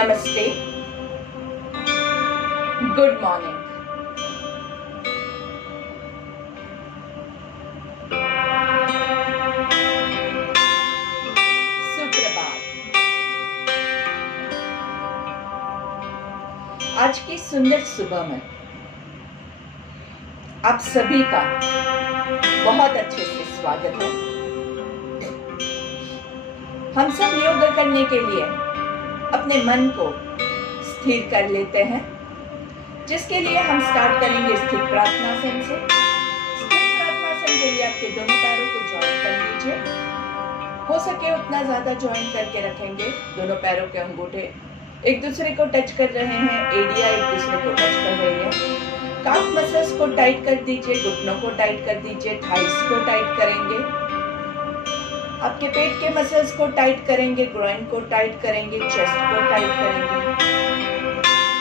नमस्ते, good morning. सुप्रभात। आज की सुंदर सुबह में आप सभी का बहुत अच्छे से स्वागत है। हम सब योग करने के लिए अपने मन को स्थिर कर लेते हैं, जिसके लिए हम स्टार्ट करेंगे स्थिर प्रार्थनासन से। स्थिर प्रार्थनासन के लिए आपके दोनों पैरों को जॉइंट कर लीजिए। हो सके उतना ज्यादा जॉइंट करके रखेंगे। दोनों पैरों के अंगूठे एक दूसरे को टच कर रहे हैं, एडिया एक दूसरे को टच कर रही है। काफ मसल्स को टाइट कर दीजिए, घुटनों को टाइट कर दीजिए, थाइस को टाइट करेंगे, आपके पेट के मसल्स को टाइट करेंगे, ग्रोइन को टाइट करेंगे, चेस्ट को टाइट करेंगे,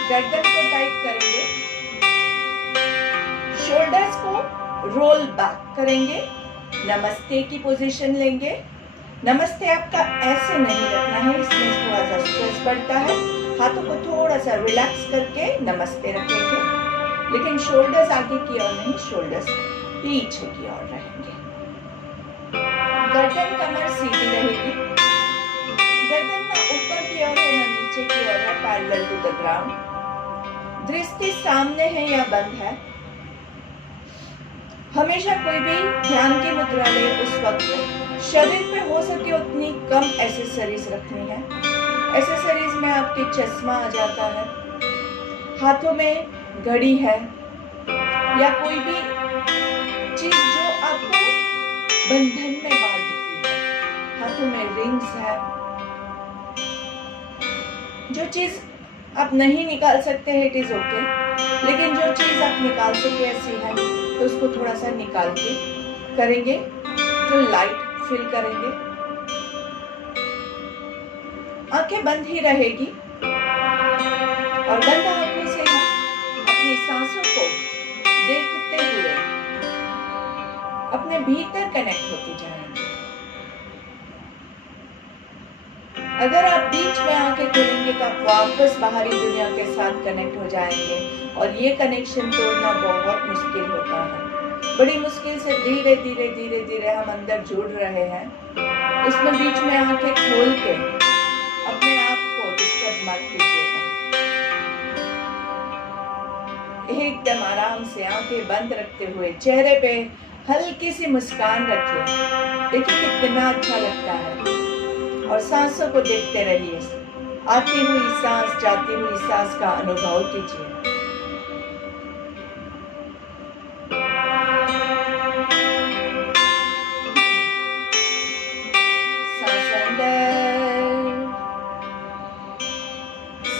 गर्दन को टाइट करेंगे, शोल्डर्स को रोल बैक करेंगे, नमस्ते की पोजीशन लेंगे। नमस्ते आपका ऐसे नहीं रखना है, इसमें थोड़ा सा स्ट्रेस बढ़ता है। हाथों को थोड़ा सा रिलैक्स करके नमस्ते रखेंगे, लेकिन शोल्डर्स आगे की ओर नहीं, शोल्डर्स पीछे की ओर रहेंगे। गर्दन कमर सीधी रहेगी, गर्दन ना ऊपर की ओर है ना नीचे की ओर है, पैरेलल टू द ग्राउंड। दृष्टि सामने है या बंद है। हमेशा कोई भी ध्यान की मुद्रा ले उस वक्त शरीर पे हो सके उतनी कम एक्सेसरीज रखनी है। एक्सेसरीज में आपके चश्मा आ जाता है, हाथों में घड़ी है या कोई भी चीज जो आपको बंधन में बांधती है, हाथों में रिंग्स है। जो चीज आप नहीं निकाल सकते हैं इट इज ओके, लेकिन जो चीज आप निकाल सके ऐसी है तो उसको थोड़ा सा निकाल के करेंगे तो लाइट फील करेंगे। आंखें बंद ही रहेगी और बंद आंखों से अपनी सांसों को देखते हुए अपने भीतर कनेक्ट होती जाएंगे। अगर आप बीच में आंखें खोलेंगे तो आप वापस बाहरी दुनिया के साथ कनेक्ट हो जाएंगे और ये कनेक्शन तोड़ना बहुत मुश्किल होता है। बड़ी मुश्किल से धीरे धीरे धीरे धीरे हम अंदर जुड़ रहे हैं। इसमें बीच में आंखें खोल के अपने आप को डिस्टर्ब मत कीजिएगा। एकदम आराम से आंखें बंद रखते हुए चेहरे पे हल्की सी मुस्कान रखिए। देखिए कितना अच्छा लगता है। और सांसों को देखते रहिए। आती हुई सांस, जाती हुई सांस का अनुभव कीजिए। सांस अंदर,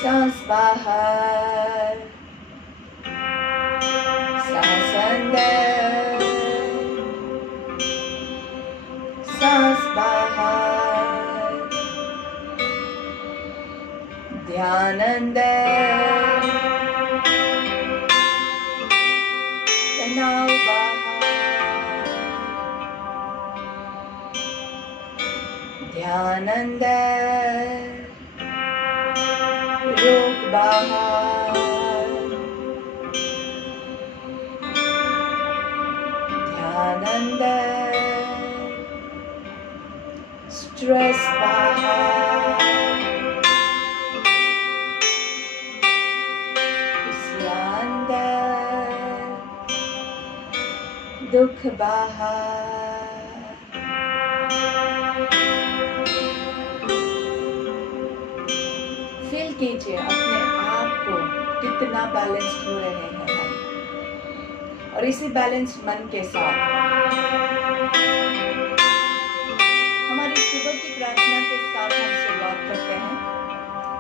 सांस बाहर, सांस अंदर, सांस बाहर। ध्यान अंदर, तनाव बाहर। ध्यान अंदर, रोग बाहर। ध्यान अंदर, स्ट्रेस बाहर। दुख बाहर। फील कीजिए अपने आप को कितना बैलेंस्ड हो रहे हैं हम। और इसी बैलेंस्ड मन के साथ हमारी सुबह की प्रार्थना के साथ हम शुरुआत करते हैं।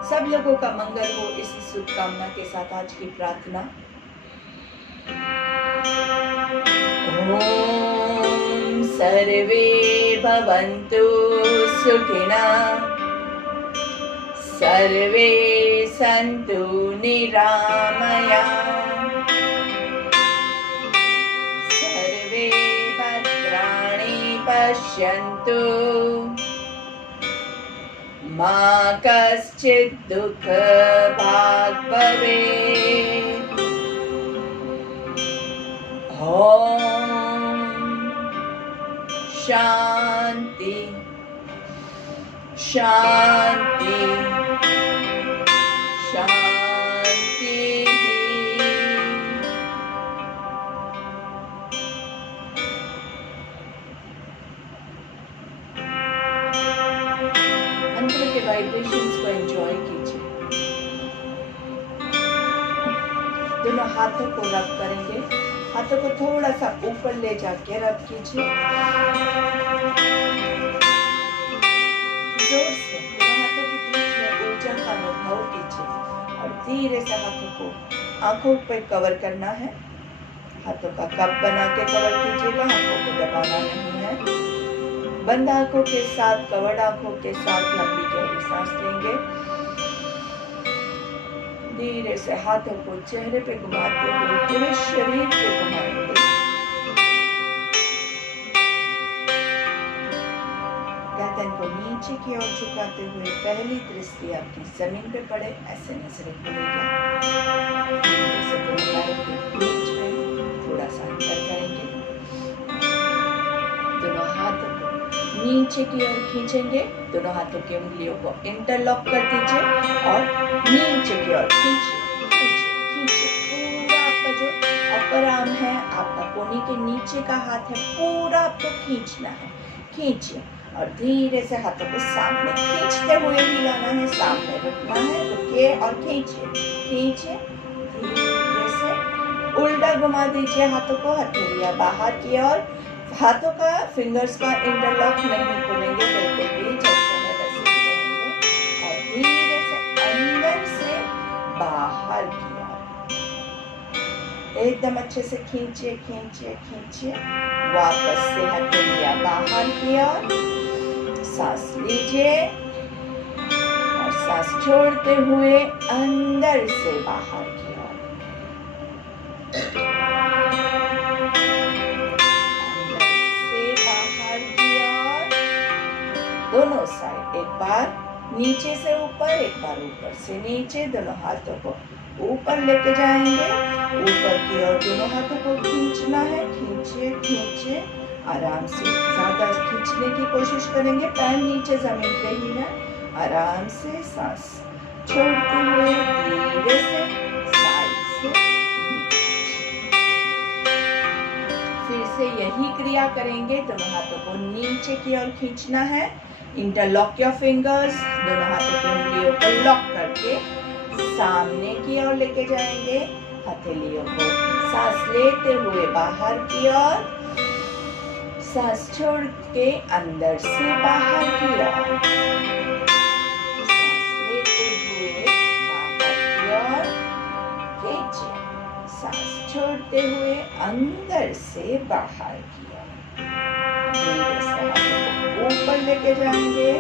सब लोगों का मंगल हो, इसी शुभकामना के साथ आज की प्रार्थना। ओम सर्वे भवन्तु सुखिनः, सर्वे सन्तु निरामयाः, सर्वे भद्राणि पश्यन्तु मा कश्चित् दुःख भाग् भवेत्। ॐ शांति शांति शांति। मंत्र के वाइब्रेशंस को एंजॉय कीजिए। दोनों हाथों को रब करेंगे, हाथों को थोड़ा सा ऊपर ले जाके रब कीजिए। जोर से दोनों हाथों के बीच में ऊर्जा का अनुभव कीजिए और धीरे से हाथों को आंखों पे कवर करना है। हाथों का कप बना के कवर कीजिएगा, हाथों को दबाना नहीं है। बंद आंखों के साथ, कवर्ड आंखों के साथ लंबी गहरी सांस लेंगे। धीरे से हाथों को चेहरे पे घुमाते हुए पूरे शरीर पे घुमाएंगे। गर्दन को नीचे की ओर झुकाते हुए पहली दृष्टि आपकी जमीन पे पड़े, ऐसे नजरें खुलेंगे। धीरे से दोनों पैरों के बीच में थोड़ा सा अंतर करेंगे। दोनों हाथों को नीचे की ओर खींचेंगे। दोनों हाथों की उंगलियों को इंटरलॉक कर दीजिए और नीचे की ओर खींचिए खींचिए खींचिए। पूरा आपका जो अपर आर्म है, आपका कोहनी के नीचे का हाथ है, पूरा आपको खींचना है। खींचिए और धीरे से हाथों को सामने खींचते हुए हिलाना है, सामने रुकना है, रुकिए और खींचिए खींचिए। धीरे से उल्टा घुमा दीजिए हाथों को, हथेलियां बाहर की ओर। हाथों का फिंगर्स का इंटरलॉक नहीं खोलेंगे, बिल्कुल भी जैसे है वैसे ही रहेंगे। और धीरे से अंदर से बाहर की ओर एकदम अच्छे से खींचिए खींचिए खींचिए। वापस से हथेलियां बाहर की ओर। सांस लीजिए और सांस छोड़ते हुए अंदर से बाहर की ओर। दोनों साइड, एक बार नीचे से ऊपर, एक बार ऊपर से नीचे। दोनों हाथों को ऊपर लेके जाएंगे, ऊपर की ओर दोनों हाथों को खींचना है। खींचिए खींचिए, आराम से ज्यादा खींचने की कोशिश करेंगे। पैर नीचे जमीन पे ही है। आराम से सांस छोड़ते हुए धीरे से साइड से फिर से यही क्रिया करेंगे। दोनों हाथों को नीचे की ओर खींचना है। Interlock your fingers. दोनों हाथों की उंगलियों को लॉक करके सामने की ओर लेके जाएंगे। हथेलियों को सांस लेते हुए बाहर की ओर, सांस छोड़ के अंदर से बाहर की ओर। सांस लेते हुए बाहर की ओर खींचिए, सांस छोड़ते हुए अंदर से बाहर की ओर। धीरे से हाथों को ऊपर लेके जाएंगे,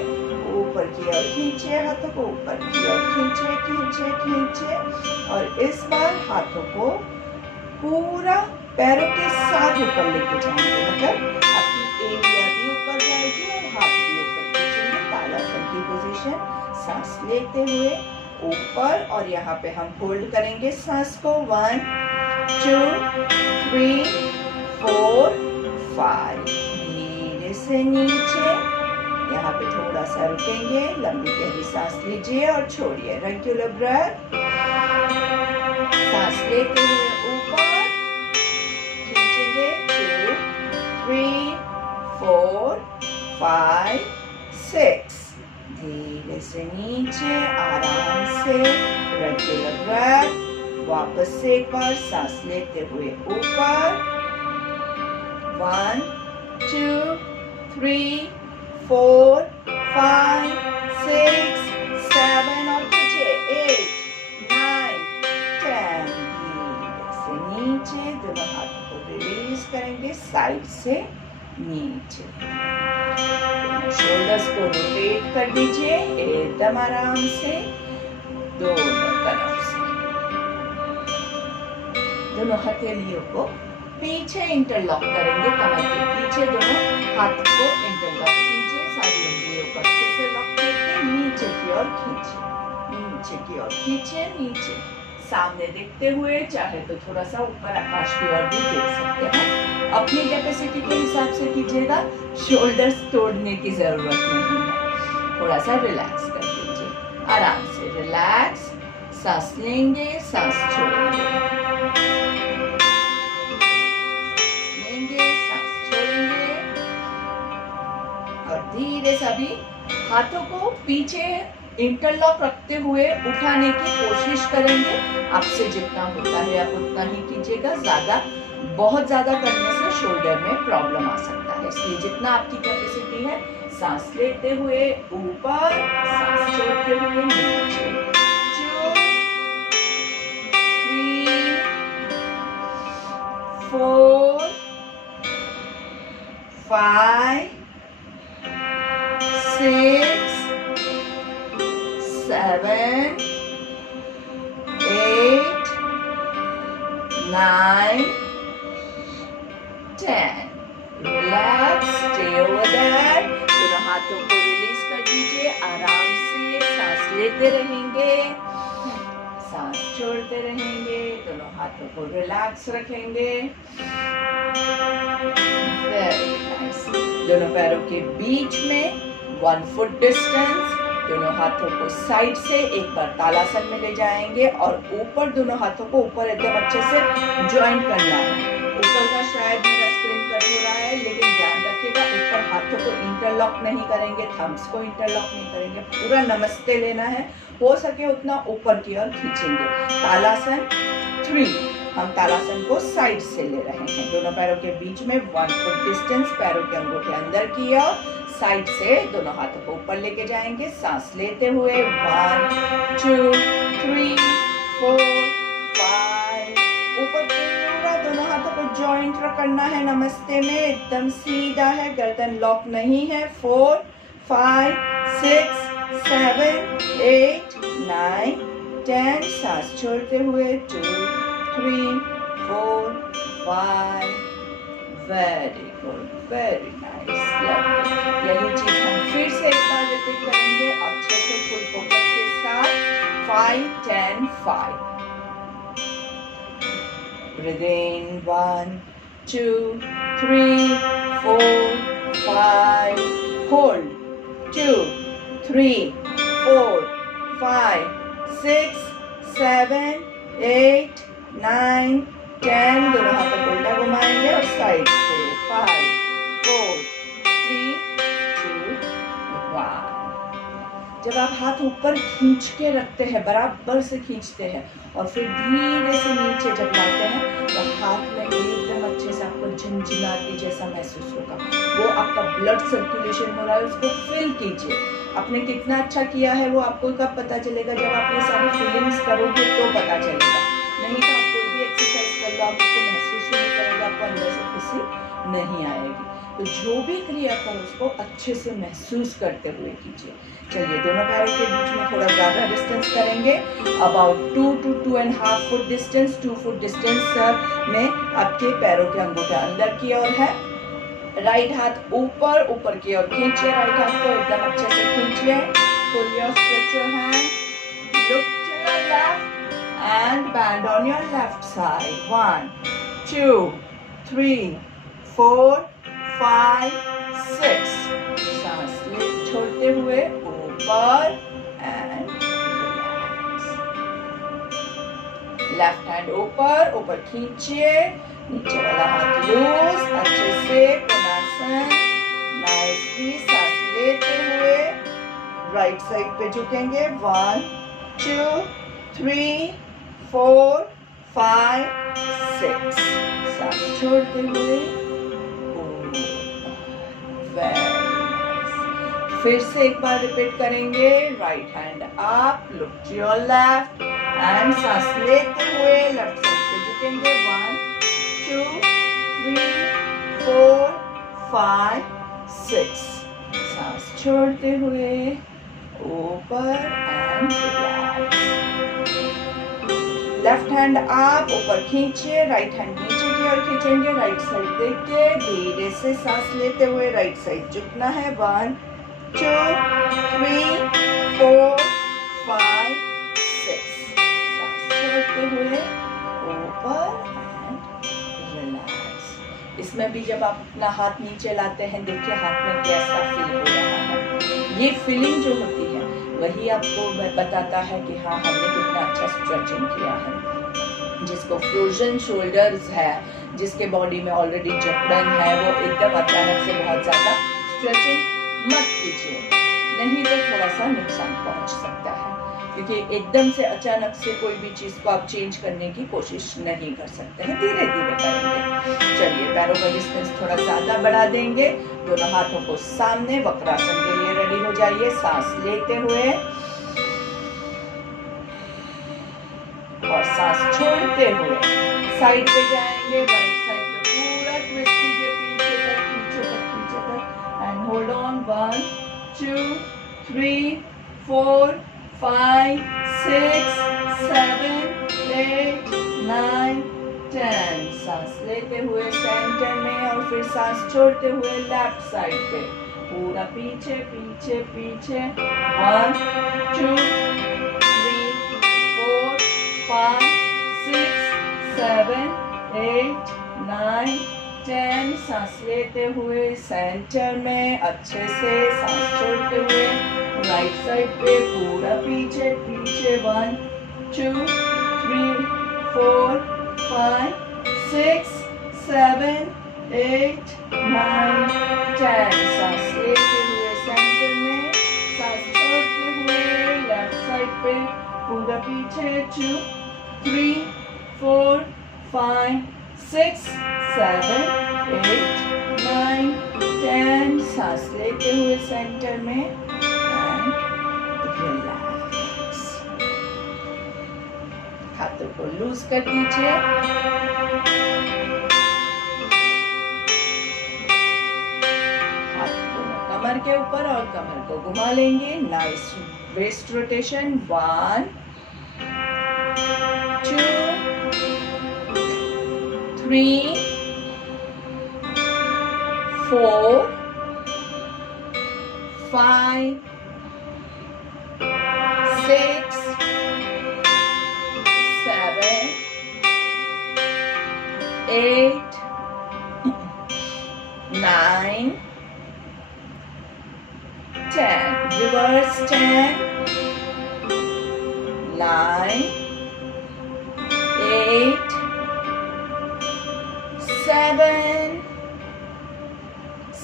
ऊपर की ओर खींचे, हाथों को ऊपर की ओर खींचे खींचे खींचे। और इस बार हाथों को पूरा पैरों के साथ ऊपर लेके जाएंगे, मतलब आपकी एरिया भी ऊपर जाएगी और हाथ भी ऊपर खींचेंगे। ताड़ासन की पोजीशन। सांस लेते हुए ऊपर और यहाँ पे हम होल्ड करेंगे सांस को। 1 2 3 4 5। धीरे से नीचे, यहाँ पे थोड़ा सा रुकेंगे। लंबी गहरी सांस लीजिए और छोड़िए। Regular breath. सांस लेते हुए ऊपर खींचेंगे। 2 3 4 5 6। धीरे से नीचे, आराम से रेगुलर ब्रेथ। वापस से एक बार सांस लेते हुए ऊपर। 1 2 3 4 5 6 7 और खींचे। 8 9 10। धीरे से नीचे, दोनों हाथों को रिलीज करेंगे साइड से नीचे। शोल्डर्स को रोटेट कर दीजिए एकदम आराम से दोनों तरफ से। दोनों हथेलियों को पीछे इंटरलॉक करेंगे, कमर के पीछे दोनों हाथ को इंटरलॉक कीजिए। सारी उंगलियों को अच्छे से लॉक करके नीचे नीचे की ओर खींचे, नीचे की ओर खींचे, नीचे सामने देखते हुए, चाहे तो थोड़ा सा ऊपर आकाश की ओर भी देख सकते हैं। अपनी कैपेसिटी के हिसाब से कीजिएगा, शोल्डर्स तोड़ने की जरूरत नहीं है। थोड़ा सा रिलैक्स कर दीजिए, आराम से रिलैक्स, सांस लेंगे, सांस छोड़ेंगे, लेंगे, सांस छोड़ेंगे और धीरे से अभी हाथों को पीछे इंटरलॉक रखते हुए उठाने की कोशिश करेंगे। आपसे जितना होता है आप उतना ही कीजिएगा, बहुत ज्यादा करने से शोल्डर में प्रॉब्लम आ सकता है, इसलिए जितना आपकी कैपेसिटी है, सांस लेते हुए ऊपर, सांस छोड़ते हुए नीचे। 2 3 4 5 6 7 8 9 10। Relax, stay over that. दोनों हाथों को रिलीज कर दीजिए, आराम से सांस लेते रहेंगे, सांस छोड़ते रहेंगे, दोनों हाथों को रिलैक्स रखेंगे। Very nice. दोनों पैरों के बीच में 1 फुट डिस्टेंस, दोनों हाथों को साइड से एक बार तालासन में ले जाएंगे और ऊपर दोनों हाथों को ऊपर एकदम अच्छे से ज्वाइन करना है। ऊपर का शायद मेरा स्क्रीन कट हो रहा है, लेकिन ध्यान रखिएगा ऊपर हाथों को इंटरलॉक नहीं करेंगे, थम्स को इंटरलॉक नहीं करेंगे, पूरा नमस्ते लेना है। हो सके उतना ऊपर की ओर खींचेंगे। तालासन 3, हम तालासन को साइड से ले रहे हैं। दोनों पैरों के बीच में 1 फुट डिस्टेंस, पैरों के अंगूठे अंदर की ओर, साइड से दोनों हाथों को ऊपर लेके जाएंगे, सांस लेते हुए 1 2 3 4 5। ऊपर पूरा दोनों हाथों को जॉइंट करना है नमस्ते में, एकदम सीधा है, गर्दन लॉक नहीं है। 4 5 6 7 8 9 10। सांस छोड़ते हुए 2 3 4 5। Very good, very nice. यही चीज हम फिर से एक बार रिपीट करेंगे अच्छे से, फुल फोकस के साथ। 5 10 5। Breathe in 1 2 3 4 5. Hold 2 3 4 5 6 7 8 9 10। दोनों हाथों को उल्टा घुमाएंगे और साइड से 5 4 3 2 1। जब आप हाथ ऊपर खींच के रखते हैं, बराबर से खींचते हैं और फिर धीरे से नीचे जब लाते हैं, तो हाथ में एकदम अच्छे से आपको झंझनाती जैसा महसूस होगा। वो आपका ब्लड सर्कुलेशन हो रहा है, उसको फील कीजिए। आपने कितना अच्छा किया है वो आपको कब पता चलेगा? जब आप ये सारी फीलिंग्स करोगे तो पता चलेगा। नहीं तो आप कोई भी एक्सरसाइज कर लो, आप उसको महसूस ही नहीं करोगे, आपको अंदर से खुशी नहीं आएगी। तो जो भी क्रिया करो उसको अच्छे से महसूस करते हुए कीजिए। चलिए, दोनों पैरों के बीच में थोड़ा ज़्यादा डिस्टेंस करेंगे, about 2 to 2.5 foot distance. 2 foot distance में आपके पैरों के अंगूठे अंदर की ओर है। राइट हाथ ऊपर, ऊपर की ओर खींचिए, राइट हाथ को एकदम अच्छे से खींचिए। Pull your stretch your hand, look to your left and bend on your left side. 1 2 3 4 5 6। सांस ले छोड़ते हुए ऊपर एंड लेफ्ट हैंड ऊपर, ऊपर खींचिए, नीचे वाला हाथ लूज, अच्छे से कोणासन, नाइसली सांस लेते हुए राइट साइड पे झुकेंगे। 1 2 3 4 5 6। सांस छोड़ते हुए फिर से एक बार रिपीट करेंगे। Right hand up, look to your left and सांस लेते हुए लेफ्ट साइड पे झुकेंगे। 1 2 3 4 5 6। सांस छोड़ते हुए ऊपर and relax. Left hand up, ऊपर खींचिए, राइट हैंड नीचे की ओर खींचेंगे, राइट साइड देख के धीरे से सांस लेते हुए राइट साइड झुकना है। 1 2 3 4 5 6। सांस छोड़ते हुए ऊपर एंड रिलैक्स। इसमें भी जब आप अपना हाथ नीचे लाते हैं, देखिए हाथ में कैसा फील हो रहा है। ये फीलिंग जो होती है वही आपको बताता है कि हाँ, हमने कितना अच्छा स्ट्रेचिंग किया है। जिसको फ्रोजन शोल्डर्स है, जिसके बॉडी में ऑलरेडी जकड़न है, वो एकदम अचानक से बहुत ज्यादा स्ट्रेचिंग मत कीजिए, नहीं तो थोड़ा सा नुकसान पहुंच सकता है, क्योंकि एकदम से अचानक से कोई भी चीज को आप चेंज करने की कोशिश नहीं कर सकते हैं, धीरे धीरे करेंगे। चलिए, पैरों का डिस्टेंस थोड़ा ज्यादा बढ़ा देंगे। दोनों हाथों को सामने, वक्रासन के लिए रेडी हो जाइए। सांस लेते हुए और सांस छोड़ते हुए साइड पे जाएंगे, राइट साइड पे पूरा ट्विस्ट कीजिए, पीछे तक एंड होल्ड ऑन। 1 2 3 4 5 6 7 8 9 10। सांस लेते हुए सेंटर में और फिर सांस छोड़ते हुए लेफ्ट साइड पे पूरा पीछे पीछे पीछे। 1 2 3 4 5 6 7 8 9 10। सांस लेते हुए सेंटर में अच्छे से, सांस छोड़ते हुए राइट साइड पे पूरा पीछे पीछे। 1 2 3 4 5 6 7 8 9 10। सांस लेते हुए सेंटर में, सांस छोड़ते हुए लेफ्ट साइड पे पूरा पीछे। 2 3 4 5 6 7 8 9 10। सांस लेते हुए सेंटर में एंड रिलैक्स। हाथों को लूज कर दीजिए। हाथ दोनों कमर के ऊपर और कमर को घुमा लेंगे। Nice waist rotation. 1 2 3 4 5 6 7 8 9 10। Reverse 10 9 8 7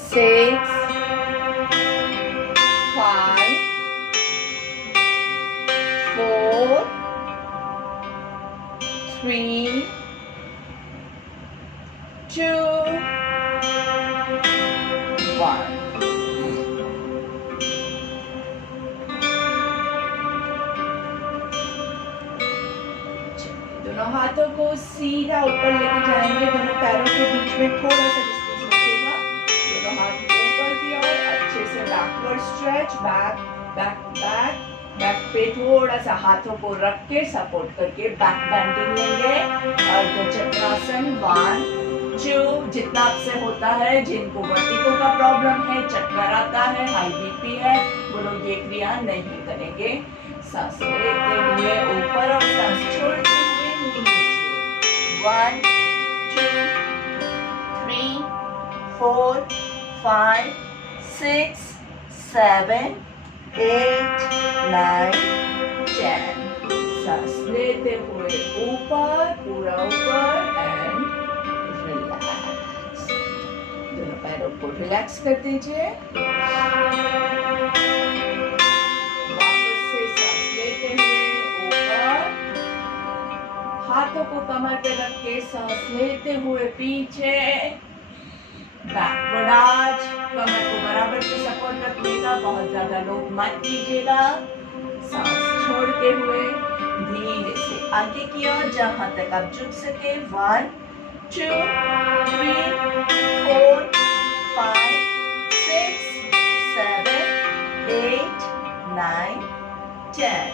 6 5 4 3 2 1। दोनों हाथों को सीधा ऊपर लेके जाएंगे। दोनों पैरों के बीच में थोड़ा सा डिस्टेंस रखिएगा। दोनों हाथ ऊपर की ओर अच्छे से backward stretch. Back back back back पे थोड़ा सा हाथों को रख के सपोर्ट करके बैक बेंडिंग लेंगे। अर्ध चक्रासन। 1 2। जितना आपसे होता है, जिनको वर्टिको का प्रॉब्लम है, चक्कर आता है, हाई बीपी है, वो लोग ये क्रिया नहीं करेंगे। सांस लेते हुए ऊपर और सांस छोड़ते हुए नीचे। 1 2 3 4 5 6 7 8 9 10। सांस लेते हुए ऊपर, पूरा ऊपर एंड रिलैक्स। दोनों पैरों को रिलैक्स कर दीजिए। वापस से सांस लेते हुए ऊपर, हाथों को कमर पे रख के सांस लेते हुए पीछे। Backward arch. कमर को बराबर से सपोर्ट रखिएगा, बहुत ज्यादा लोड मत कीजिएगा। सांस छोड़ते हुए धीरे से आगे की ओर, जहां तक आप झुक सके। 1 2 3 4 5 6 7 8 9 10।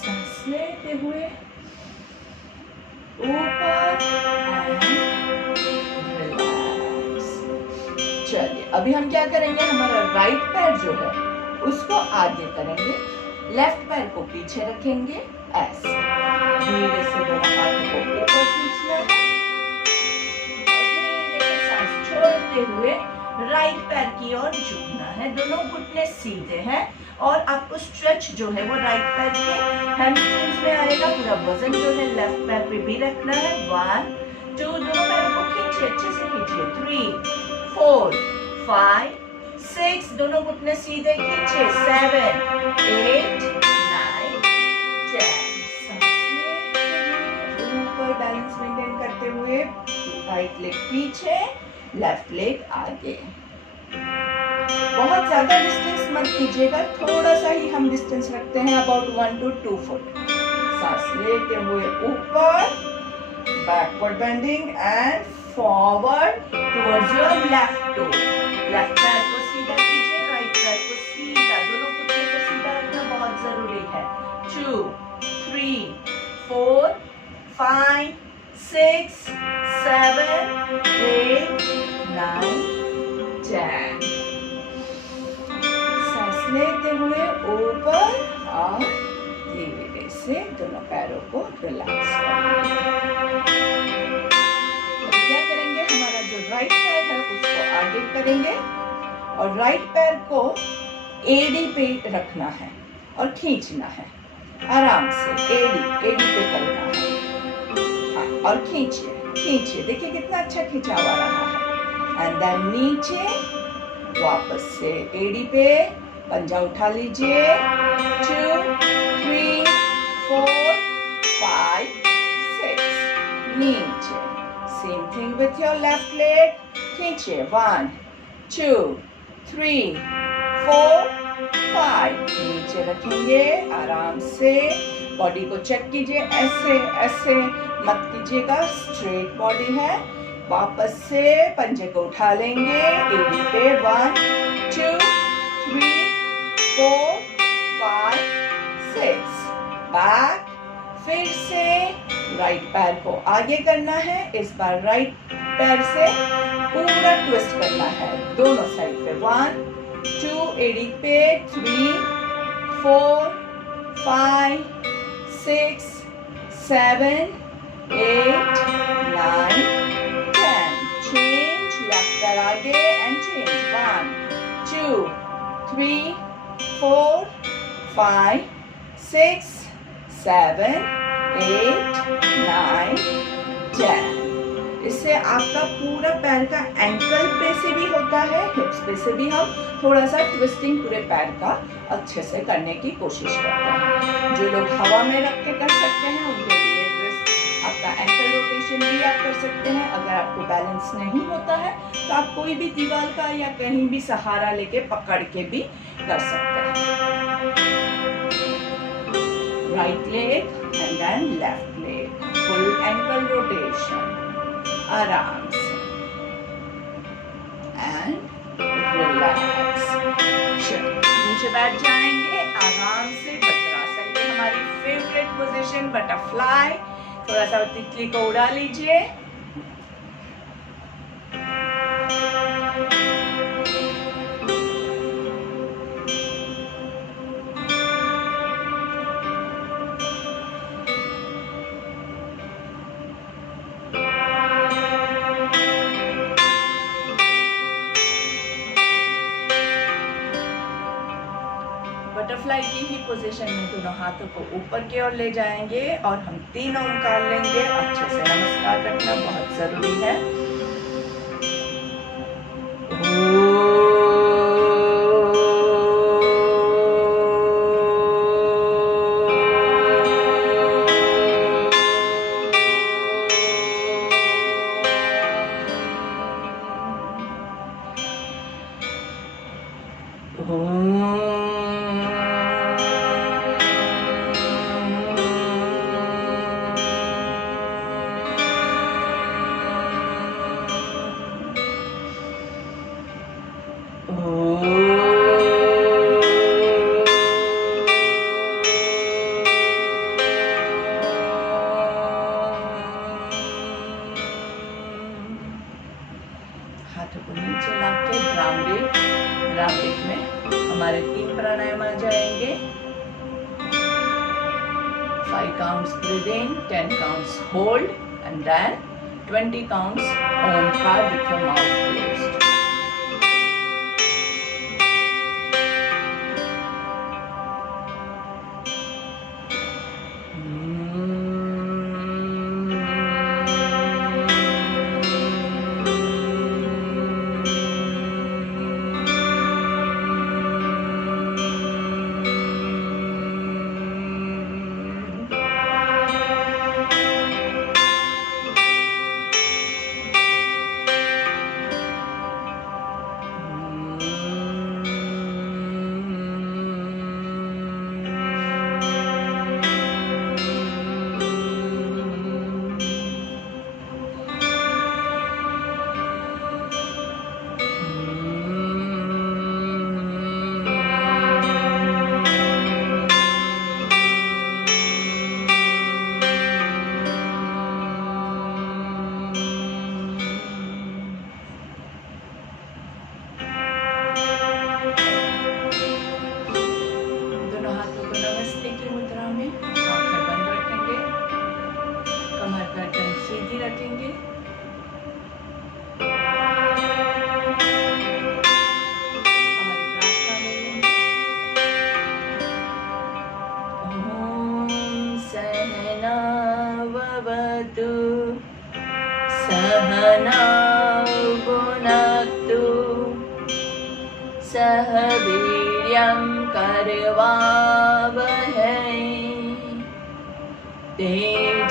सांस लेते हुए ऊपर एंड रिलैक्स। चलिए, अभी हम क्या करेंगे, हमारा राइट पैर जो है उसको आगे करेंगे लेफ्ट पैर को पीछे रखेंगे ऐसे, धीरे से दोनों हाथों को ऊपर खींचना है और धीरे से सांस छोड़ते हुए राइट पैर की ओर झुकना है। दोनों घुटने सीधे हैं और आपको स्ट्रेच जो है वो राइट पैर के हैमस्ट्रिंग्स में आएगा। पूरा वजन जो है लेफ्ट पैर पे भी रखना है। 1 2, दोनों पैरों को खींचिए, अच्छे से खींचिए। 3 4 5 6, दोनों घुटने सीधे खींचिए। 7 8 9 10। ऊपर बैलेंस मेंटेन करते हुए राइट लेग पीछे, लेफ्ट लेग आगे। बहुत ज्यादा डिस्टेंस मत कीजिएगा, थोड़ा सा ही हम डिस्टेंस रखते हैं, अबाउट 1 to 2 फुट। सांस लेते हुए ऊपर, backward bending and forward towards your left toe. Left पैर को सीधा कीजिए, राइट पैर को सीधा, दोनों घुटने को सीधा रखना बहुत जरूरी है। 2 3 4 5 6 7 8 9 10। सांस लेते हुए ऊपर और धीरे से दोनों पैरों को रिलैक्स करेंगे। क्या करेंगे, हमारा जो राइट पैर है उसको आगे करेंगे और राइट पैर को एड़ी पे रखना है और खींचना है आराम से। एड़ी पे करना है। हाँ, और खींचिए, देखिए कितना अच्छा खिंचाव आ रहा है। एंड देन नीचे वापस से एड़ी पे पंजा उठा लीजिए। 2 3 4 5 6, नीचे। Same thing with your left leg, खींचिए। 1 2 3 4 5, नीचे रखेंगे आराम से। बॉडी को चेक कीजिए, ऐसे मत कीजिएगा, स्ट्रेट बॉडी है। वापस से पंजे को उठा लेंगे एड़ी पे। 1 2 3 4 5 6, बैक। फिर से राइट पैर को आगे करना है। इस बार राइट पैर से पूरा ट्विस्ट करना है दोनों साइड पे। 1 2, एड़ी पे। 3 4 5 6 7 8 9 10। Change, left पैर आगे and change. 1 2 3 4 5 6 7 8 9 10। इससे आपका पूरा पैर का एंकल पे से भी होता है, हिप्स पे से भी हम थोड़ा सा ट्विस्टिंग पूरे पैर का अच्छे से करने की कोशिश करते हैं। जो लोग हवा में रख के कर सकते हैं उनके लिए आपका एंकल रोटेशन भी आप कर सकते हैं। अगर आपको बैलेंस नहीं होता है तो आप कोई भी दीवार का या कहीं भी सहारा लेके पकड़ के भी कर सकते हैं। Right leg and then left leg, full ankle rotation आराम से एंड रिलैक्स। नीचे बैठ जाएंगे आराम से। वज्रासन में हमारी फेवरेट पोजीशन बटरफ्लाई। थोड़ा सा तितली को उड़ा लीजिए। बटरफ्लाई की ही पोजीशन में दोनों हाथों को ऊपर की ओर ले जाएंगे और हम 3 ओंकार लेंगे। अच्छे से नमस्कार रखना बहुत जरूरी है। हाथों को नीचे लाके ब्राह्मणिक में हमारे 3 प्राणायाम आ जाएंगे। 5 counts breathe in, 10 counts hold, and then 20 counts Omkar with your mouth closed. रखेंगे। हमारी प्रार्थना ले लेंगे। ओम सहना भवतु सहना भुनक्तु सह वीर्यं करवावहै तेजस्विनावधीतमस्तु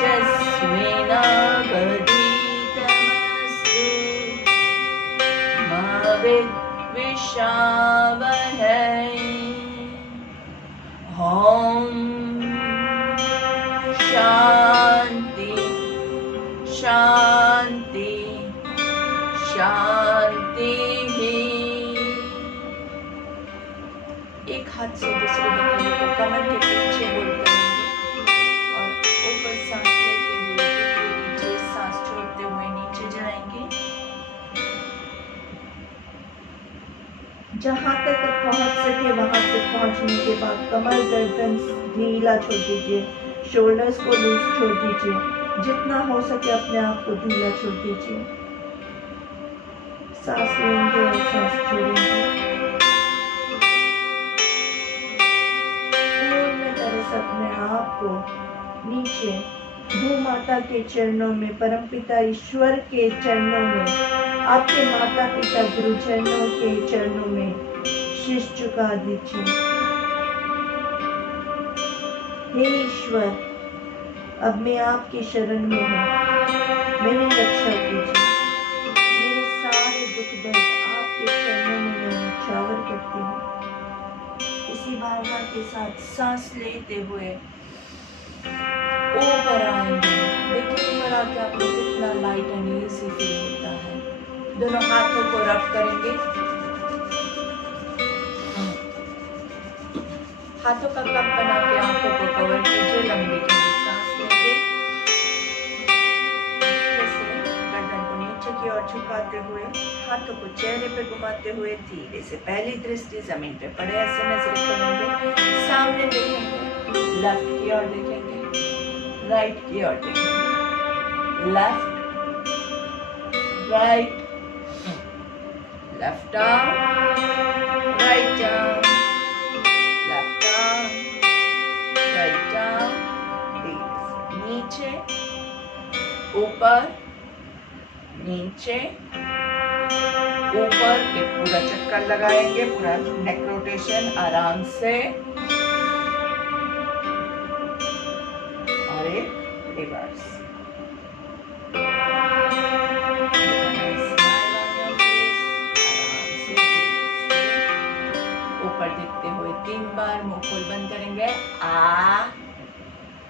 मा विद्विषावहै। ॐ शान्ति शान्ति शान्तिः। एक हाथ से दूसरे हथेली को कमर के पीछे होल्ड करेंगे और ऊपर सांस लेते हुए नीचे सांस छोड़ते हुए नीचे जाएंगे। जहां तक पहुंच सके वहां तक पहुंचने के बाद कमर गर्दन ढीला छोड़ दीजिए, शोल्डर्स को लूज छोड़ दीजिए, जितना हो सके अपने आप को ढीला छोड़ दीजिए। सांस लेंगे और सांस छोड़ेंगे। अपने आप को नीचे भूमाता के चरणों में, परमपिता ईश्वर के चरणों में, आपके माता पिता गुरुजनों के चरणों में शीश झुका दीजिए। हे ईश्वर, अब मैं आपकी शरण में हूँ, मेरी रक्षा कीजिए। मेरे सारे दुख दर्द आपके चरणों में मैं न्यौछावर करती हूँ। इसी भावना के साथ सांस लेते हुए ऊपर आएंगे। देखिए ऊपर आके आपको कितना लाइट एंड इजी फील होता है। दोनों हाथों को रब करेंगे। हाथों का कप बना के आंखों को कवर कीजिए। लंबी लंबी सांस लेंगे। गर्दन को नीचे की ओर झुकाते हुए, हाथों को चेहरे पे घुमाते हुए धीरे से पहली दृष्टि जमीन पे पड़े ऐसे नजरें खोलेंगे। सामने देखेंगे, लेफ्ट की ओर देखेंगे, राइट की ओर देखेंगे। Left right, left arm right arm, left arm right arm. नीचे ऊपर नीचे ऊपर एक पूरा चक्कर लगाएंगे, पूरा नेक रोटेशन आराम से, और एक रिवर्स। ऊपर देखते हुए 3 बार मुंह खोल बंद करेंगे। आ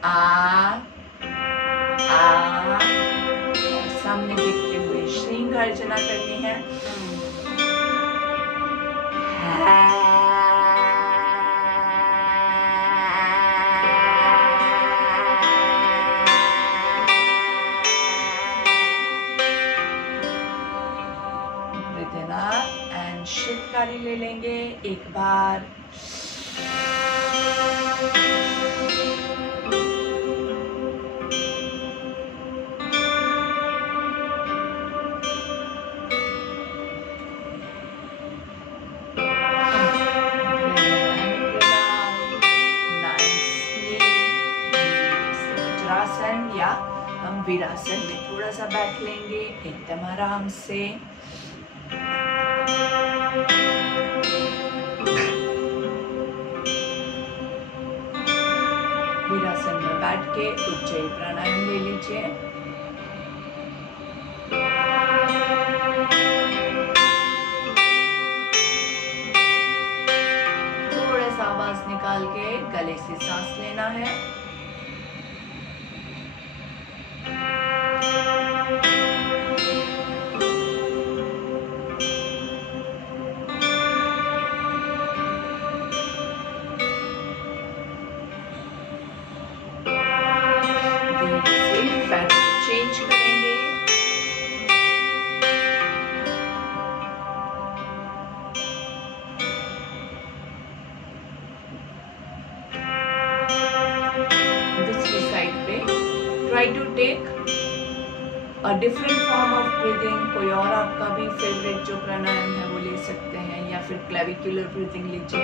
आ आ, और सामने देखते हुए श्रींग गर्जना करनी है। Breathe in up and Sheetkari ले लेंगे एक बार। आसन में थोड़ा सा बैठ लेंगे एकदम आराम से। वीरासन में बैठ के उज्जयी प्राणायाम ले लीजिए। थोड़ा सा आवाज निकाल के गले से सांस लेना है। चेंज करेंगे। दूसरी साइड पे try to take a different form of breathing. कोई और आपका भी फेवरेट जो प्राणायाम है वो ले सकते हैं, या फिर क्लेविकुलर ब्रीदिंग लीजिए।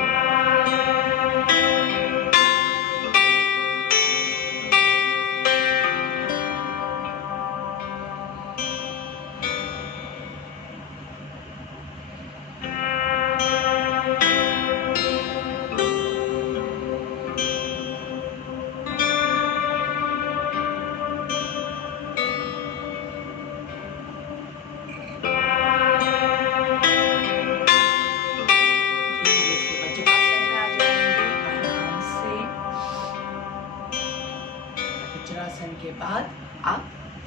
वज्रासन के बाद आप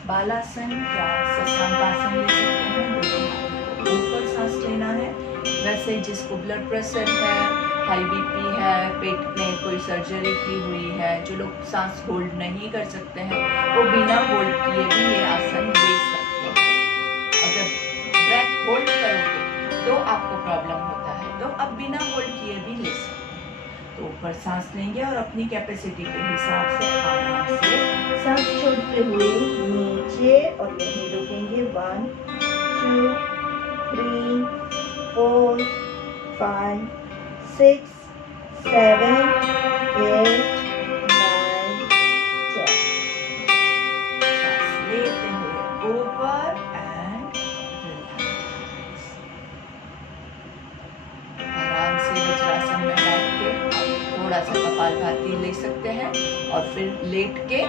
बालासन या शशांकासन ले सकते हैं। दोनों हाथों को ऊपर सांस लेना है। वैसे जिसको ब्लड प्रेशर है, हाई बीपी है, पेट में कोई सर्जरी की हुई है, जो लोग सांस होल्ड नहीं कर सकते हैं, वो बिना होल्ड किए भी ये आसन ले सकते हैं। अगर ब्रेथ होल्ड करोगे तो आपको प्रॉब्लम होता है, तो आप बिना होल्ड किए भी ले सकते हैं। तो ऊपर सांस लेंगे और अपनी कैपेसिटी के हिसाब से आराम से सांस छोड़ते हुए नीचे और यहीं रुकेंगे। 1 2 3 4 5 6 7 8 9 10। सांस लेते हुए ऊपर एंड रिलैक्स। आराम से वज्रासन में बैठ के थोड़ा सा कपालभाति ले सकते हैं और फिर लेट के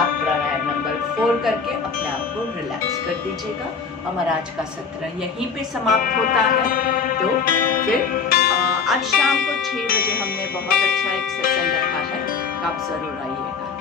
आप प्राणायाम नंबर 4 करके अपने आप को रिलैक्स कर दीजिएगा। हमारा आज का सत्र यहीं पे समाप्त होता है। तो फिर आज शाम को 6 बजे हमने बहुत अच्छा एक सेशन रखा है, आप जरूर आइएगा।